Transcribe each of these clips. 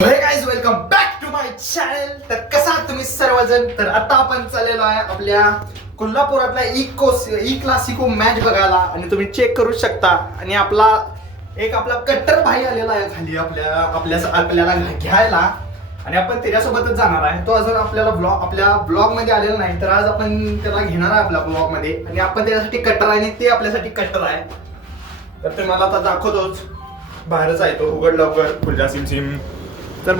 Welcome back to my channel. तर कसा आहात तुम्ही सर्वजण. तर आता आपण चाललेलो आहे आपल्या कोल्हापुरातला ई क्लासिको मॅच बघायला आणि तुम्ही चेक करू शकता. आणि आपला कट्टर भाई आलेला आहे खाली आपल्याला घ्यायला आणि आपण त्याच्यासोबतच जाणार आहे. तो अजून आपल्या ब्लॉग मध्ये आलेला नाही, तर आज आपण त्याला घेणार आहे आपल्या ब्लॉग मध्ये आणि आपण त्याच्यासाठी कट्टर आहे आणि ते आपल्यासाठी कट्टर आहे. तर ते मला आता दाखवतोच. बाहेरच आहे तो, उघड लवकर फुलजा सिम. तर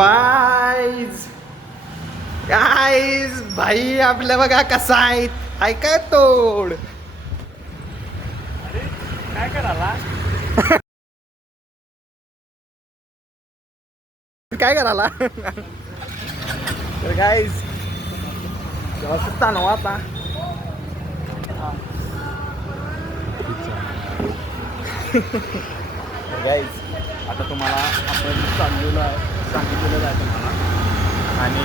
गाईज भाई आपल्या बघा कसा आहे, ऐका तोड काय करायला काय करायला. तर गाईज व्यवस्थित ताणवा आता. गाईज आता तुम्हाला आपण सांगितलेलं आहे तुम्हाला आणि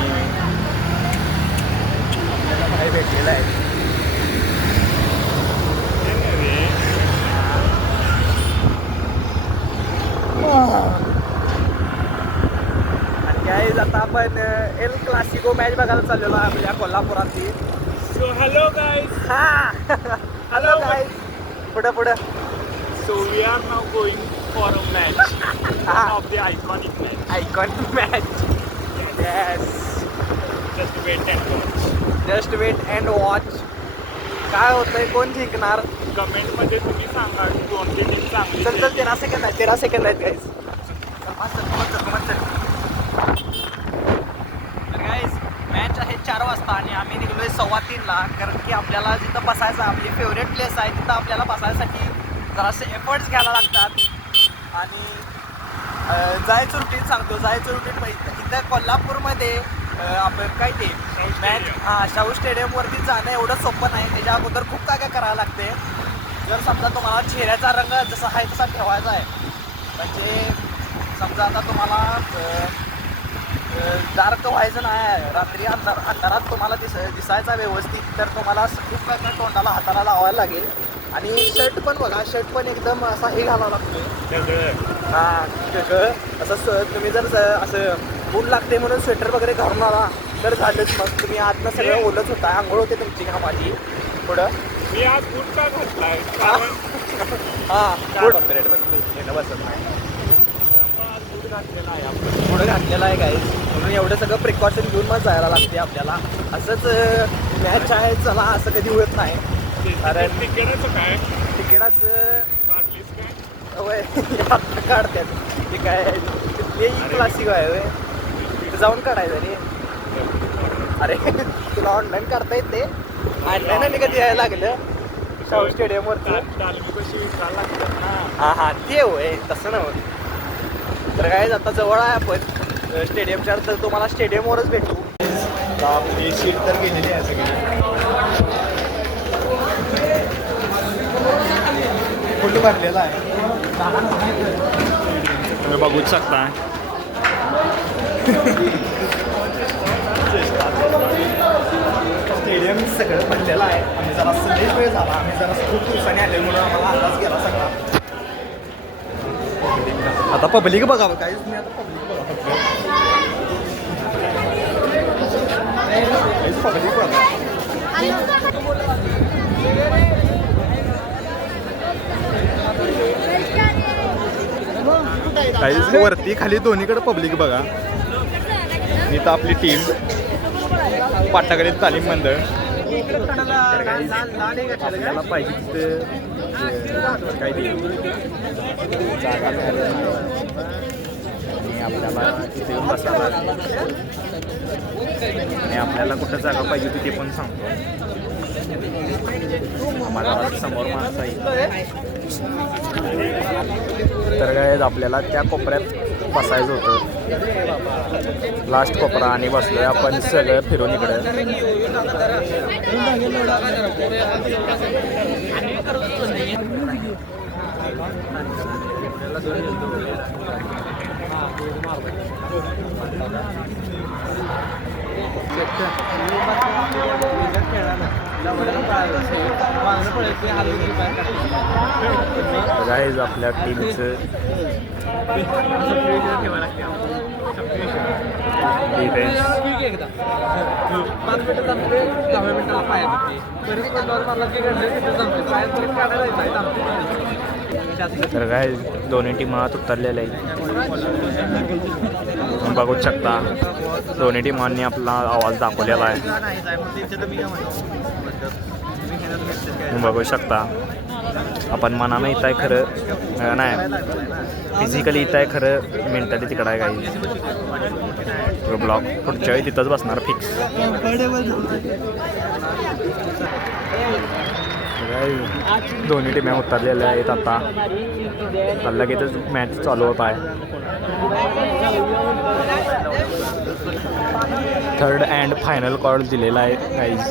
आपल्याला भाई भेटलेला आहे. आणि गाईज आता आपण एल क्लासिको मॅच बघायला चाललेलो आहे आपल्या कोल्हापुरातली. So hello guys. Hello guys. पुढं So we are now going for a match, one of the iconic match. Iconic match. Yes, Just wait and watch. Just wait and watch. काय होतंय, कोण जिंकणार. कमेंट मध्ये तुम्ही सांगा कोणती टीम चांगली चल खेळते. 13 सेकंद आहेत, 13 सेकंद आहेत गाईज. मॅच आहे 4 वाजता आणि आम्ही निघलोय 2:15ला, कारण की आपल्याला जिथं बसायचं, आपली फेवरेट प्लेस आहे तिथं आपल्याला बसायसाठी जरासे एफर्ट्स घ्यायला लागतात. आणि जायचं रुटीन सांगतो. जायचं रुटीन इथं कोल्हापूरमध्ये आपण काय ते मॅच शाहू स्टेडियमवरती जाणं एवढं सोपं नाही. त्याच्या अगोदर खूप काय करायला लागते. जर समजा तुम्हाला चेहऱ्याचा रंग जसा आहे तसा ठेवायचा आहे, म्हणजे समजा आता तुम्हाला डार्क व्हायचं नाही, रात्री अंधारात तुम्हाला दिसायचा व्यवस्थित, तर तुम्हाला खूप काय तोंडाला हाताला लावायला लागेल. आणि शर्ट पण बघा, शर्ट पण एकदम असा हे घालावा लागतोय. असं तुम्ही जर असं ऊन लागते म्हणून स्वेटर वगैरे घालून आला तर झालंच. मग तुम्ही आतनं सगळं ओलच होता, आंघोळ होते तुमची घामाची. पुढं मी आज बूट का घातलाय पिरियड बसतो, येणं बसत नाही. आज बूट घातलेला आहे आपण. पुढं घातलेलं आहे काय, म्हणून एवढं सगळं प्रिकॉशन घेऊन मग जायला लागते आपल्याला. असंच मॅच आहे चला असं कधी होत नाही. कारण तिकीटाचं काय तिकिटाचं काढलीस काय होय काढतात ते काय, ते क्लासिक आहे होय, तिथं जाऊन काढायचं रे. अरे तुला ऑनलाईन काढता येते, ऑनलाईन आणि कधी यायला लागलं शाहू स्टेडियमवरती. तालमी कशी विचारायला लागतात ना. हां ते होय, तसं नव्हतं. तर काय आता जवळ आहे आपण स्टेडियमच्या, तर तुम्हाला स्टेडियमवरच भेटू. आपली सीट तर गेलेली आहे सगळी, फुल भरलेला आहे. तुम्ही बघूच शकता. स्टेडियम सगळं भरलेलं आहे. आम्ही जरा संदेश वेळ झाला, आम्ही जरा खूप दिवसांनी आले म्हणून आम्हाला अंदाज गेला सगळा. आता पब्लिक बघावं काहीच नाही. आता पब्लिक बघा पब्लिक बघा. काहीच वरती खाली दोन्हीकडे पब्लिक बघा. इथं आपली टीम पाटाकडे तालीम मंडळ. आपल्याला पाहिजे तिथं काही जागा आणि आपल्याला तिथे येऊन बसायला आणि आपल्याला कुठं जागा पाहिजे होती ते पण सांगतो. आम्हाला समोर माणसं आहे, तर काय आपल्याला त्या कोपऱ्यात बसायचं होतं, लास्ट कोपरा. आणि बसलोय आपण सगळं फिरून इकडं. गाईज आपल्या टीमचं डिफेन्स 5 मिनिटं जमते 10 मिनिटाला पाया होते परत पण मला जे घडलं तिथे जमते पायात परत काढायला जमते तर काय दोन्ही टीम आत उतरलेल्या आहेत. तुम्ही बघू शकता दोन्ही टीमांनी आपला आवाज दाखवलेला आहे. तुम्ही बघू शकता आपण मनानं इथं आहे खरं नाही फिजिकली इथं आहे खरं मेंटली तिकडं आहे काही ब्लॉक पुढच्या वेळी तिथंच बसणार फिक्स. दोन्ही टीम उतरलेल्या आहेत आता लगेचच मॅच चालू होत आहे. थर्ड अँड फायनल कॉल दिलेला आहे गाईज.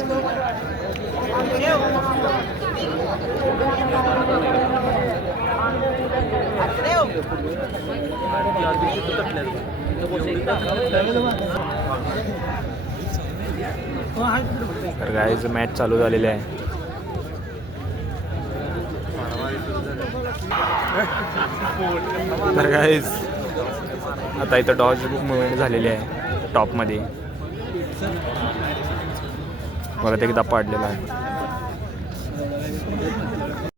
तर गाईज मॅच चालू झालेली आहे. तर गाईज आता इथं डॉज मुवमेंट झालेली आहे टॉपमध्ये. परत एकदा पाडलेला आहे.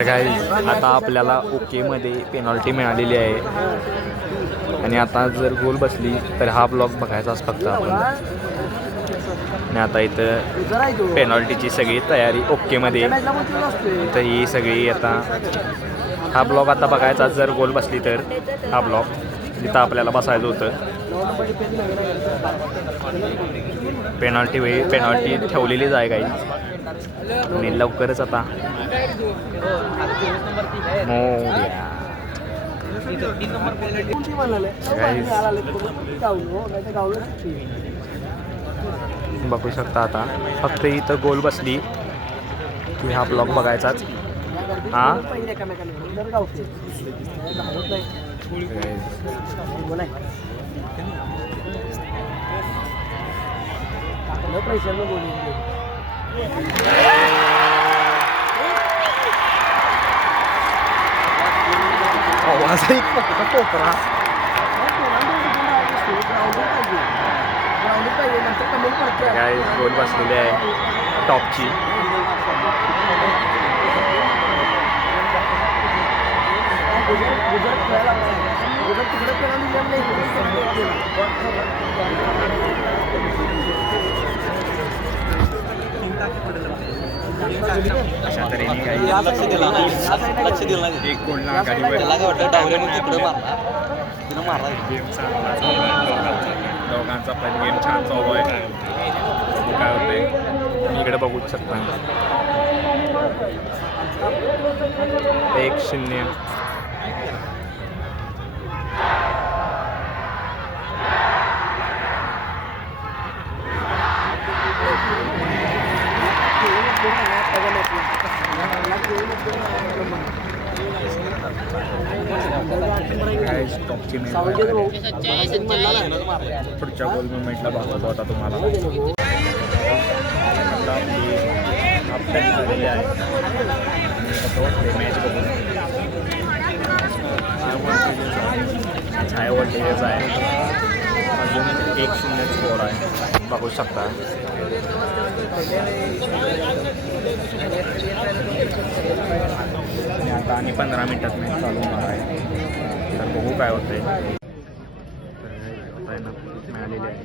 गाईज आता आपल्याला ओकेमध्ये पेनॉल्टी मिळालेली आहे आणि आता जर गोल बसली तर हा ब्लॉक बघायचाच फक्त आपण. आणि आता इथं पेनॉल्टीची सगळी तयारी ओकेमध्ये. तर ही सगळी आता हा ब्लॉक आता बघायचा. जर गोल बसली तर हा ब्लॉक जिथं आपल्याला बसायचं होतं. पेनॉल्टी ठेवलेलीच आहे काही आणि लवकरच आता बघू शकता. आता फक्त इथं गोल बसली की हा ब्लॉक बघायचाच. हा आवाज एक कोपरा काय गोल बसलेली आहे टॉपची. अशा तऱ्हेने काही एक गोलला आघाडीवर गेम चांगला चालू आहे. दोघांचा पण गेम छान चालू आहे. काय होतंय मी इकडे बघूच शकता. 1-0. काय स्टॉकची पुढच्या गोल मुवमेंटला बघतो आता तुम्हाला. झालेली आहे मॅच बघून छायावर टेज आहे. अजून 1-0 स्कोर आहे बघू शकता. आता आणि 15 मिनिटात मॅच चालू होणार आहे. तर बघू काय होतंय. मिळालेली आहे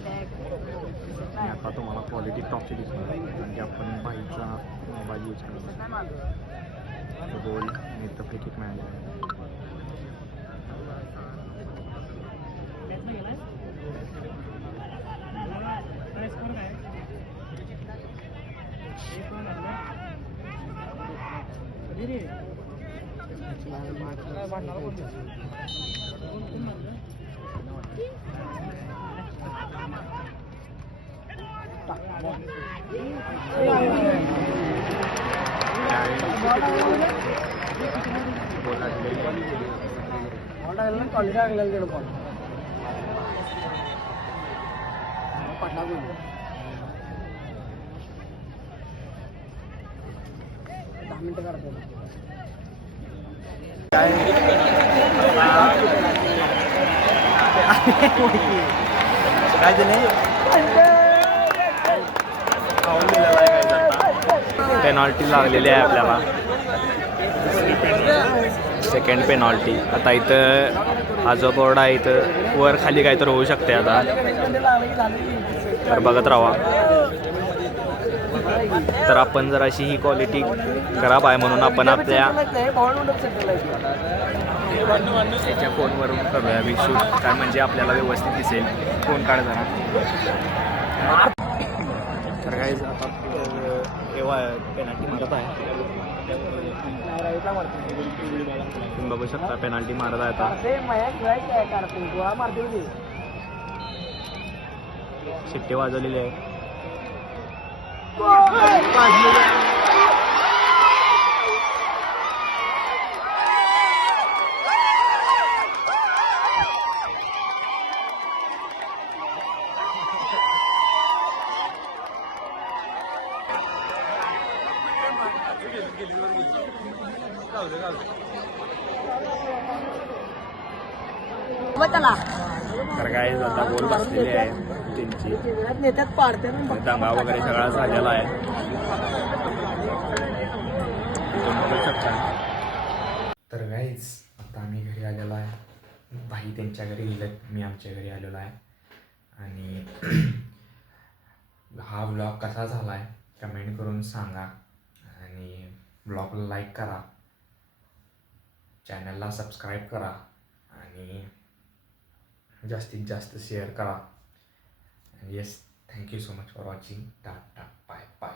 आणि आता तुम्हाला क्वालिटी टॉपची दिसणार आहे कारण की आपण बाईकचा मोबाईल यूज करतो. गोल आणि इथं फ्री किक मिळालेलं आहे. क्वालिटी लागलेलं गेलो पण पटला बोल 10 मिनिटं काढतो. काय ते नाही पेनॉल्टी लागलेली आहे आपल्याला. Second penalty. आता इथं हा जो बोर्ड आहे इथं वर खाली काय तर होऊ शकते आता, तर बघत राहा. तर आपण जर अशी ही क्वालिटी खराब आहे म्हणून आपण आपल्या त्याच्या फोनवरून करूया बी शूट, काय म्हणजे आपल्याला व्यवस्थित दिसेल. फोन काढ जरा. तर काय आता तेव्हा पेनल्टी मारत आहे, तुम्ही बघू शकता पेनल्टी मारत आहे आता. शिट्टी वाजवलेली आहे. तर काय आता गोल बसलेली आहे त्यांची, दंगा वगैरे सगळा झालेला आहे. तर गाईज आता आम्ही घरी आलेलो आहे. भाई त्यांच्या घरी गेलेत, मी आमच्या घरी आलेलो आहे. आणि हा व्लॉग कसा झाला आहे कमेंट करून सांगा. आणि ब्लॉगला लाईक करा, चॅनलला सबस्क्राईब करा आणि जास्तीत जास्त शेअर करा. Yes, thank you so much for watching. Tata, bye bye.